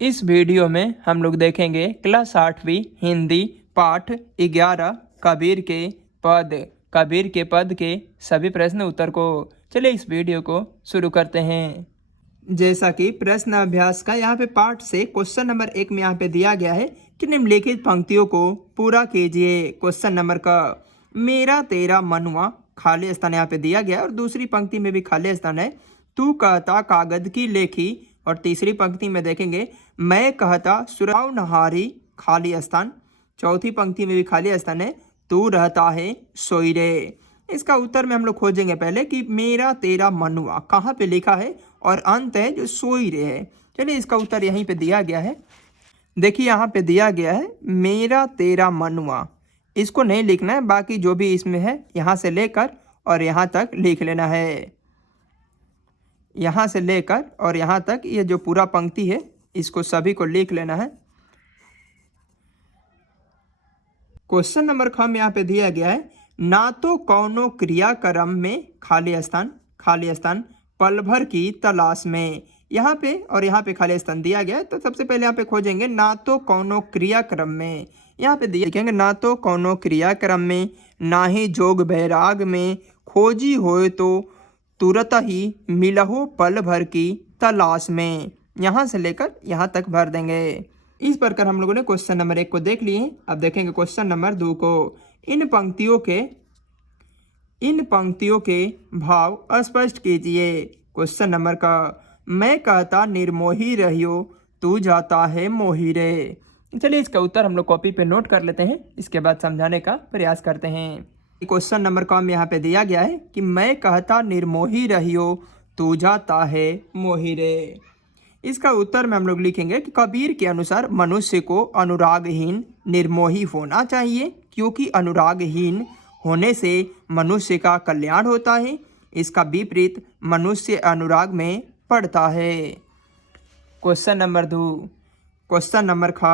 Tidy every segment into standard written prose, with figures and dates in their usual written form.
इस वीडियो में हम लोग देखेंगे क्लास 8वीं हिंदी पाठ 11 कबीर के पद के सभी प्रश्न उत्तर को। चलिए इस वीडियो को शुरू करते हैं। जैसा कि प्रश्न अभ्यास का यहाँ पे पाठ से क्वेश्चन नंबर 1 में यहाँ पे दिया गया है कि निम्नलिखित पंक्तियों को पूरा कीजिए। क्वेश्चन नंबर का मेरा तेरा मनुआ खाली स्थान यहाँ पे दिया गया है और दूसरी पंक्ति में भी खाली स्थान है। तू कहता कागज की लेखी और तीसरी पंक्ति में देखेंगे मैं कहता सुराव नहारी खाली स्थान। चौथी पंक्ति में भी खाली स्थान है। तू रहता है सोई रे। इसका उत्तर में हम लोग खोजेंगे पहले कि मेरा तेरा मनुआ कहाँ पे लिखा है और अंत है जो सोई रे है। चलिए इसका उत्तर यहीं पे दिया गया है। देखिए यहाँ पे दिया गया है मेरा तेरा मनुआ, इसको नहीं लिखना है, बाकी जो भी इसमें है यहाँ से लेकर और यहाँ तक लिख लेना है। यहाँ से लेकर और यहाँ तक ये जो पूरा पंक्ति है इसको सभी को लिख लेना है। क्वेश्चन नंबर ख में यहाँ पे दिया गया है ना तो कौनो क्रियाक्रम में खाली स्थान पल भर की तलाश में। यहाँ पे और यहाँ पे खाली स्थान दिया गया है, तो सबसे पहले यहाँ पे खोजेंगे ना तो कौनो क्रियाक्रम में। यहाँ पे देखेंगे ना तो कौनो क्रियाक्रम में, ना ही जोग बैराग में, खोजी होए तो तुरंत ही मिलहो पल भर की तलाश में। यहाँ से लेकर यहाँ तक भर देंगे। इस प्रकार हम लोगों ने क्वेश्चन नंबर 1 को देख लिए। अब देखेंगे क्वेश्चन नंबर 2 को। इन पंक्तियों के भाव स्पष्ट कीजिए। क्वेश्चन नंबर का मैं कहता निर्मोही रहियो तू जाता है मोही रे। चलिए इसका उत्तर हम लोग कॉपी पे नोट कर लेते हैं, इसके बाद समझाने का प्रयास करते हैं। क्वेश्चन नंबर का यहाँ पे दिया गया है कि मैं कहता निर्मोही रहियो तू जाता है मोही रे। इसका उत्तर में हम लोग लिखेंगे कि कबीर के अनुसार मनुष्य को अनुरागहीन निर्मोही होना चाहिए, क्योंकि अनुरागहीन होने से मनुष्य का कल्याण होता है। इसका विपरीत मनुष्य अनुराग में पड़ता है। Question number 2। क्वेश्चन नंबर ख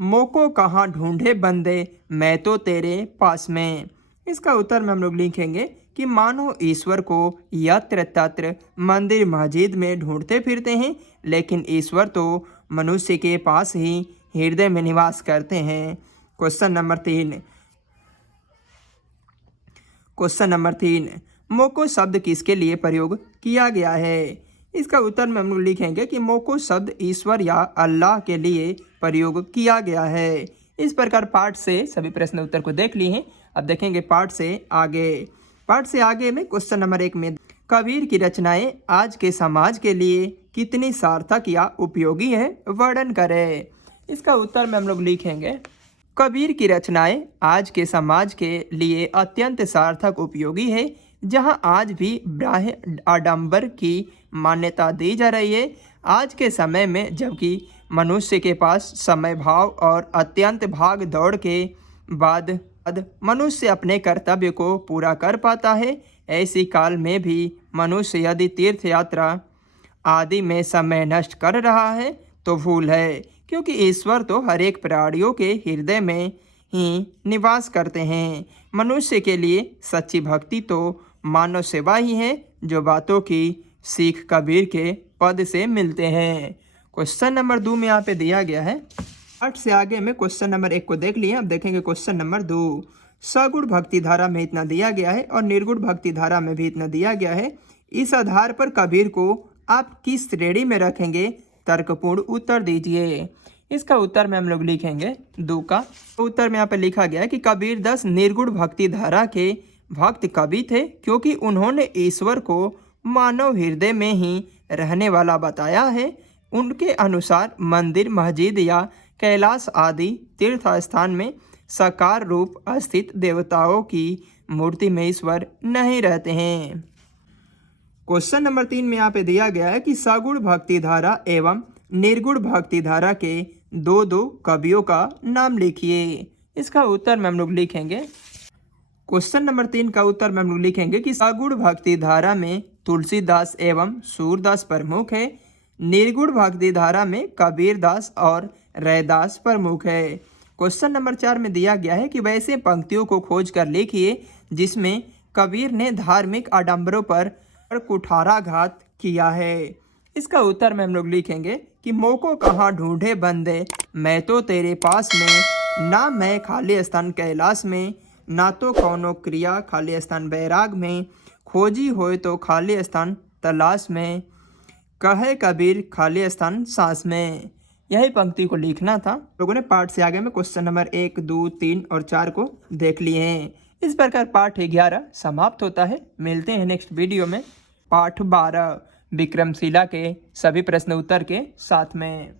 मोको कहाँ ढूंढे बंदे मैं तो तेरे पास में। इसका उत्तर में हम लोग लिखेंगे कि मानो ईश्वर को यत्र तत्र मंदिर मस्जिद में ढूंढते फिरते हैं, लेकिन ईश्वर तो मनुष्य के पास ही हृदय में निवास करते हैं। क्वेश्चन नंबर 3 मोको शब्द किसके लिए प्रयोग किया गया है। इसका उत्तर में हम लोग लिखेंगे कि मोको शब्द ईश्वर या अल्लाह के लिए प्रयोग किया गया है। इस प्रकार पाठ से सभी प्रश्न उत्तर को देख लिए हैं। अब देखेंगे पाठ से आगे में क्वेश्चन नंबर 1 में कबीर की रचनाएं आज के समाज के लिए कितनी सार्थक या उपयोगी है, वर्णन करें। इसका उत्तर में हम लोग लिखेंगे कबीर की रचनाएं आज के समाज के लिए अत्यंत सार्थक उपयोगी है। जहां आज भी बाह्य आडंबर की मान्यता दी जा रही है, आज के समय में जबकि मनुष्य के पास समय भाव और अत्यंत भाग दौड़ के बाद मनुष्य अपने कर्तव्य को पूरा कर पाता है, ऐसी काल में भी मनुष्य यदि तीर्थ यात्रा आदि में समय नष्ट कर रहा है तो भूल है, क्योंकि ईश्वर तो हर एक प्राणियों के हृदय में ही निवास करते हैं। मनुष्य के लिए सच्ची भक्ति तो मानव सेवा ही है, जो बातों की सीख कबीर के पद से मिलते हैं। क्वेश्चन नंबर 2 में यहाँ पे दिया गया है। पाठ से आगे में क्वेश्चन नंबर 1 को देख लिए। अब देखेंगे क्वेश्चन नंबर 2। सगुण भक्ति धारा में इतना दिया गया है और निर्गुण भक्ति धारा में भी इतना दिया गया है। इस आधार पर कबीर को आप किस श्रेणी में रखेंगे, तर्कपूर्ण उत्तर दीजिए। इसका उत्तर में हम लोग लिखेंगे 2 का उत्तर में यहाँ पे लिखा गया है कि कबीर 10 निर्गुण भक्ति धारा के भक्त कवि थे, क्योंकि उन्होंने ईश्वर को मानव हृदय में ही रहने वाला बताया है। उनके अनुसार मंदिर मस्जिद या कैलाश आदि तीर्थ स्थान में साकार रूप स्थित देवताओं की मूर्ति में ईश्वर नहीं रहते हैं। क्वेश्चन नंबर 3 में यहाँ पे दिया गया है कि सगुण भक्ति धारा एवं निर्गुण भक्ति धारा के दो कवियों का नाम लिखिए। इसका उत्तर में हम लोग लिखेंगे क्वेश्चन नंबर 3 का उत्तर में हम लोग लिखेंगे कि सगुण भक्ति धारा में तुलसीदास एवं सूरदास प्रमुख है। निर्गुण भक्ति धारा में कबीरदास और रैदास प्रमुख है। क्वेश्चन नंबर 4 में दिया गया है कि वैसे पंक्तियों को खोज कर लिखिए जिसमें कबीर ने धार्मिक आडंबरों पर कुठाराघात किया है। इसका उत्तर में हम लोग लिखेंगे कि मोको कहाँ ढूंढे बंदे, मैं तो तेरे पास में, ना मैं खाली स्थान कैलाश में, ना तो कौनो क्रिया खाली स्थान बैराग में, खोजी होए तो खाली स्थान तलाश में, कहे कबीर खाली स्थान सांस में। यही पंक्ति को लिखना था। लोगों ने पाठ से आगे में क्वेश्चन नंबर 1, 2, 3 और 4 को देख लिए हैं। इस प्रकार पाठ 11 समाप्त होता है। मिलते हैं नेक्स्ट वीडियो में पाठ 12 विक्रमशिला के सभी प्रश्न उत्तर के साथ में।